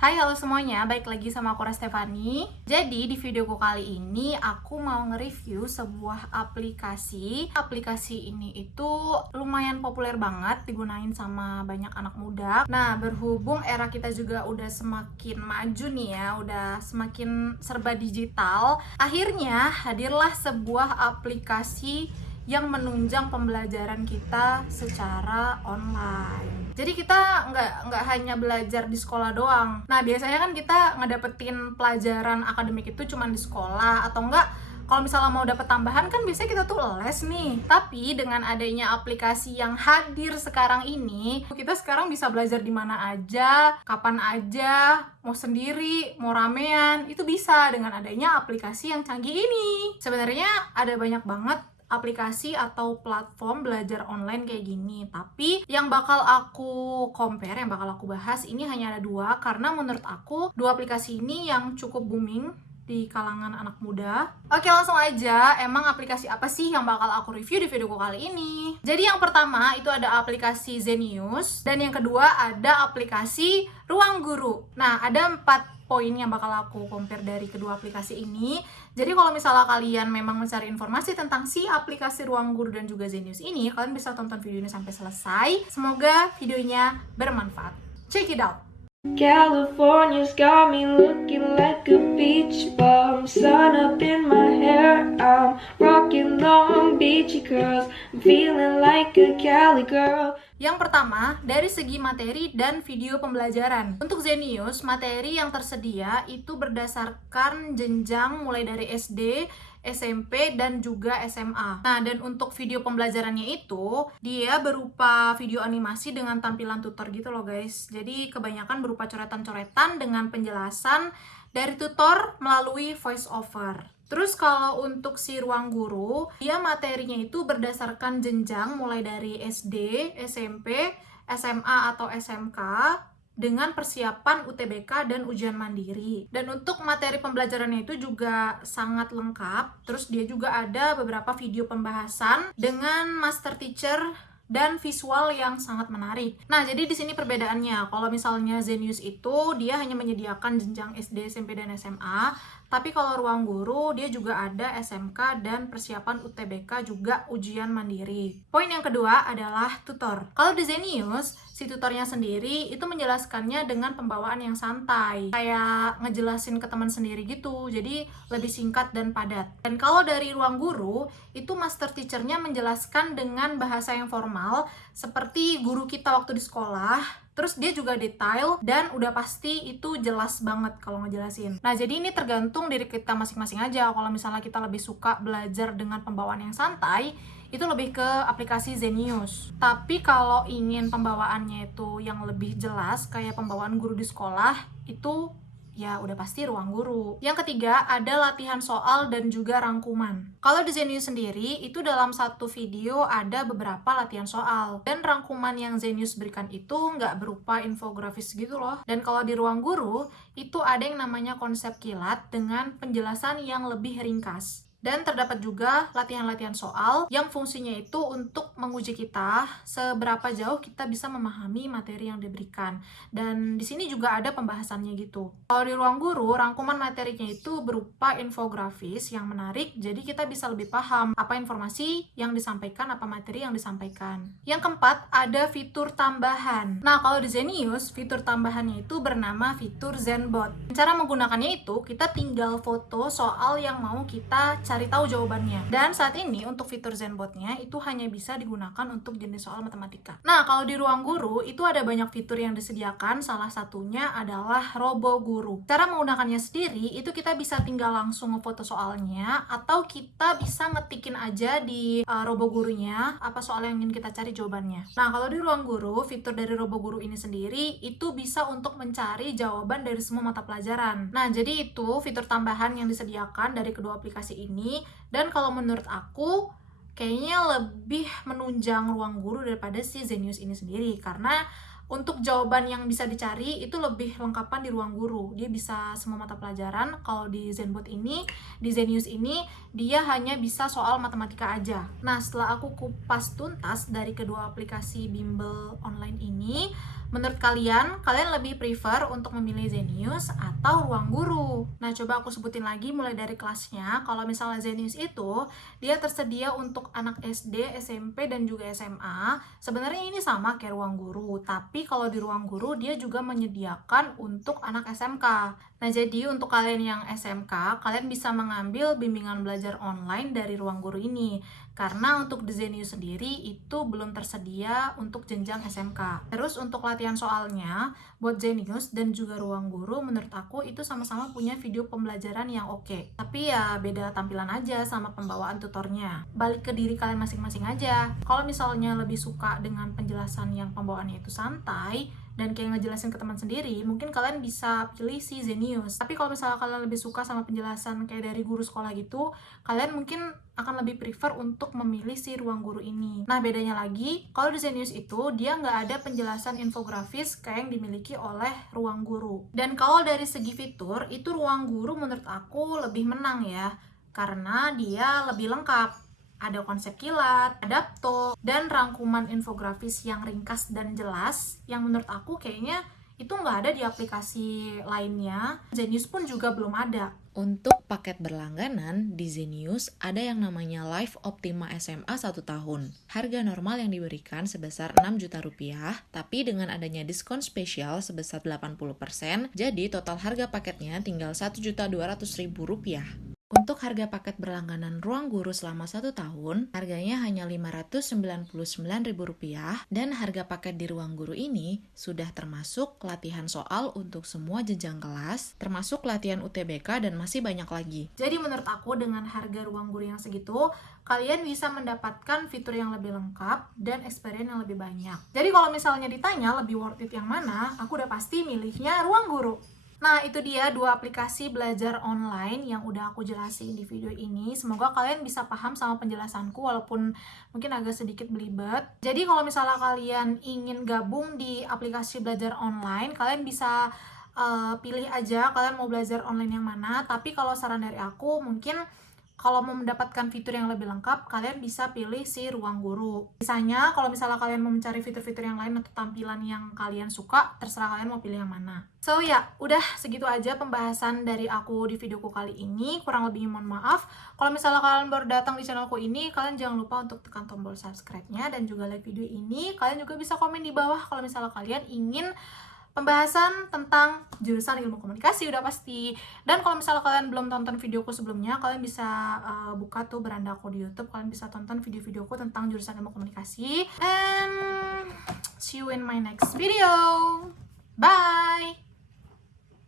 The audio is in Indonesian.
Hai, halo semuanya, balik lagi sama aku Stefani. Jadi di videoku kali ini aku mau nge-review sebuah aplikasi. Aplikasi ini itu lumayan populer banget digunain sama banyak anak muda. Nah, berhubung era kita juga udah semakin maju nih ya, udah semakin serba digital, akhirnya hadirlah sebuah aplikasi yang menunjang pembelajaran kita secara online. Jadi kita nggak hanya belajar di sekolah doang. Nah, biasanya kan kita ngedapetin pelajaran akademik itu cuma di sekolah, atau enggak kalau misalnya mau dapet tambahan kan biasanya kita tuh les nih. Tapi dengan adanya aplikasi yang hadir sekarang ini, kita sekarang bisa belajar di mana aja, kapan aja, mau sendiri, mau ramean, itu bisa dengan adanya aplikasi yang canggih ini. Sebenarnya ada banyak banget aplikasi atau platform belajar online kayak gini, tapi yang bakal aku compare, yang bakal aku bahas ini hanya ada dua, karena menurut aku dua aplikasi ini yang cukup booming di kalangan anak muda. Oke, langsung aja, emang aplikasi apa sih yang bakal aku review di videoku kali ini? Jadi yang pertama itu ada aplikasi Zenius, dan yang kedua ada aplikasi Ruang Guru. Nah, ada 4 poin yang bakal aku compare dari kedua aplikasi ini. Jadi kalau misalnya kalian memang mencari informasi tentang si aplikasi Ruang Guru dan juga Zenius ini, kalian bisa tonton video ini sampai selesai. Semoga videonya bermanfaat. Check it out! California's got me looking like a beach bum. Sun up in my hair, I'm rocking Long Beachy curls. I'm feeling like a Cali girl. Yang pertama, dari segi materi dan video pembelajaran. Untuk Zenius, materi yang tersedia itu berdasarkan jenjang mulai dari SD, SMP, dan juga SMA. Nah, dan untuk video pembelajarannya itu, dia berupa video animasi dengan tampilan tutor gitu loh guys. Jadi kebanyakan berupa coretan-coretan dengan penjelasan dari tutor melalui voice over. Terus kalau untuk si Ruang Guru, dia materinya itu berdasarkan jenjang mulai dari SD, SMP, SMA atau SMK dengan persiapan UTBK dan ujian mandiri. Dan untuk materi pembelajarannya itu juga sangat lengkap. Terus dia juga ada beberapa video pembahasan dengan master teacher dan visual yang sangat menarik. Nah, jadi di sini perbedaannya. Kalau misalnya Zenius itu dia hanya menyediakan jenjang SD, SMP, dan SMA. Tapi kalau Ruang Guru, dia juga ada SMK dan persiapan UTBK juga ujian mandiri. Poin yang kedua adalah tutor. Kalau di Zenius, si tutornya sendiri itu menjelaskannya dengan pembawaan yang santai. Kayak ngejelasin ke teman sendiri gitu, jadi lebih singkat dan padat. Dan kalau dari Ruang Guru, itu master teachernya menjelaskan dengan bahasa yang formal, seperti guru kita waktu di sekolah. Terus dia juga detail dan udah pasti itu jelas banget kalau ngejelasin. Nah, jadi ini tergantung diri kita masing-masing aja. Kalau misalnya kita lebih suka belajar dengan pembawaan yang santai, itu lebih ke aplikasi Zenius. Tapi kalau ingin pembawaannya itu yang lebih jelas, kayak pembawaan guru di sekolah, itu ya udah pasti Ruang Guru. Yang ketiga ada latihan soal dan juga rangkuman. Kalau di Zenius sendiri, itu dalam satu video ada beberapa latihan soal. Dan rangkuman yang Zenius berikan itu nggak berupa infografis gitu loh. Dan kalau di Ruang Guru, itu ada yang namanya konsep kilat dengan penjelasan yang lebih ringkas. Dan terdapat juga latihan-latihan soal yang fungsinya itu untuk menguji kita seberapa jauh kita bisa memahami materi yang diberikan. Dan di sini juga ada pembahasannya gitu. Kalau di Ruang Guru, rangkuman materinya itu berupa infografis yang menarik, jadi kita bisa lebih paham apa informasi yang disampaikan, apa materi yang disampaikan. Yang keempat, ada fitur tambahan. Nah, kalau di Zenius, fitur tambahannya itu bernama fitur Zenbot. Cara menggunakannya itu, kita tinggal foto soal yang mau kita cari tahu jawabannya. Dan saat ini untuk fitur Zenbotnya itu hanya bisa digunakan untuk jenis soal matematika. Nah, kalau di Ruang Guru itu ada banyak fitur yang disediakan, salah satunya adalah Robo Guru. Cara menggunakannya sendiri itu kita bisa tinggal langsung ngefoto soalnya, atau kita bisa ngetikin aja di Robo Gurunya apa soal yang ingin kita cari jawabannya. Nah, kalau di Ruang Guru, fitur dari Robo Guru ini sendiri itu bisa untuk mencari jawaban dari semua mata pelajaran. Nah, jadi itu fitur tambahan yang disediakan dari kedua aplikasi ini. Dan kalau menurut aku kayaknya lebih menunjang Ruang Guru daripada si Zenius ini sendiri, karena untuk jawaban yang bisa dicari itu lebih lengkapan di Ruang Guru. Dia bisa semua mata pelajaran. Kalau di Zenbot ini, di Zenius ini, dia hanya bisa soal matematika aja. Nah, setelah aku kupas tuntas dari kedua aplikasi bimbel online ini, Menurut kalian lebih prefer untuk memilih Zenius atau ruang guru? Nah, coba aku sebutin lagi mulai dari kelasnya. Kalau misalnya Zenius itu, dia tersedia untuk anak SD, SMP, dan juga SMA. Sebenarnya ini sama kayak ruang guru, tapi kalau di ruang guru dia juga menyediakan untuk anak SMK. Nah, jadi untuk kalian yang SMK, kalian bisa mengambil bimbingan belajar online dari ruang guru ini. Karena untuk di Zenius sendiri itu belum tersedia untuk jenjang SMK. Terus untuk latihan soalnya, buat Zenius dan juga ruang guru menurut aku itu sama-sama punya video pembelajaran yang oke. Tapi ya beda tampilan aja sama pembawaan tutornya. Balik ke diri kalian masing-masing aja. Kalau misalnya lebih suka dengan penjelasan yang pembawaannya itu santai dan kayak ngejelasin ke teman sendiri, mungkin kalian bisa pilih si Zenius. Tapi kalau misalnya kalian lebih suka sama penjelasan kayak dari guru sekolah gitu, kalian mungkin akan lebih prefer untuk memilih si ruang guru ini. Nah, bedanya lagi, kalau di Zenius itu dia nggak ada penjelasan infografis kayak yang dimiliki oleh ruang guru. Dan kalau dari segi fitur, itu ruang guru menurut aku lebih menang ya, karena dia lebih lengkap. Ada konsep kilat, adapto, dan rangkuman infografis yang ringkas dan jelas, yang menurut aku kayaknya itu nggak ada di aplikasi lainnya. Zenius pun juga belum ada. Untuk paket berlangganan, di Zenius ada yang namanya Live Optima SMA 1 tahun. Harga normal yang diberikan sebesar 6 juta rupiah, tapi dengan adanya diskon spesial sebesar 80%, jadi total harga paketnya tinggal 1.200.000 rupiah. Untuk harga paket berlangganan ruang guru selama 1 tahun, harganya hanya Rp599.000 dan harga paket di ruang guru ini sudah termasuk latihan soal untuk semua jenjang kelas, termasuk latihan UTBK dan masih banyak lagi. Jadi menurut aku dengan harga ruang guru yang segitu, kalian bisa mendapatkan fitur yang lebih lengkap dan experience yang lebih banyak. Jadi kalau misalnya ditanya lebih worth it yang mana, aku udah pasti milihnya ruang guru. Nah, itu dia 2 aplikasi belajar online yang udah aku jelasin di video ini. Semoga kalian bisa paham sama penjelasanku walaupun mungkin agak sedikit belibet. Jadi kalau misalnya kalian ingin gabung di aplikasi belajar online, kalian bisa pilih aja kalian mau belajar online yang mana. Tapi kalau saran dari aku, mungkin kalau mau mendapatkan fitur yang lebih lengkap, kalian bisa pilih si ruang guru. Misalnya, kalau misalnya kalian mau mencari fitur-fitur yang lain atau tampilan yang kalian suka, terserah kalian mau pilih yang mana. So ya, udah segitu aja pembahasan dari aku di videoku kali ini. Kurang lebihnya mohon maaf. Kalau misalnya kalian baru datang di channelku ini, kalian jangan lupa untuk tekan tombol subscribe-nya dan juga like video ini. Kalian juga bisa komen di bawah kalau misalnya kalian ingin pembahasan tentang jurusan ilmu komunikasi udah pasti. Dan kalau misalnya kalian belum tonton videoku sebelumnya, kalian bisa buka tuh beranda aku di YouTube. Kalian bisa tonton video-videoku tentang jurusan ilmu komunikasi. And see you in my next video. Bye!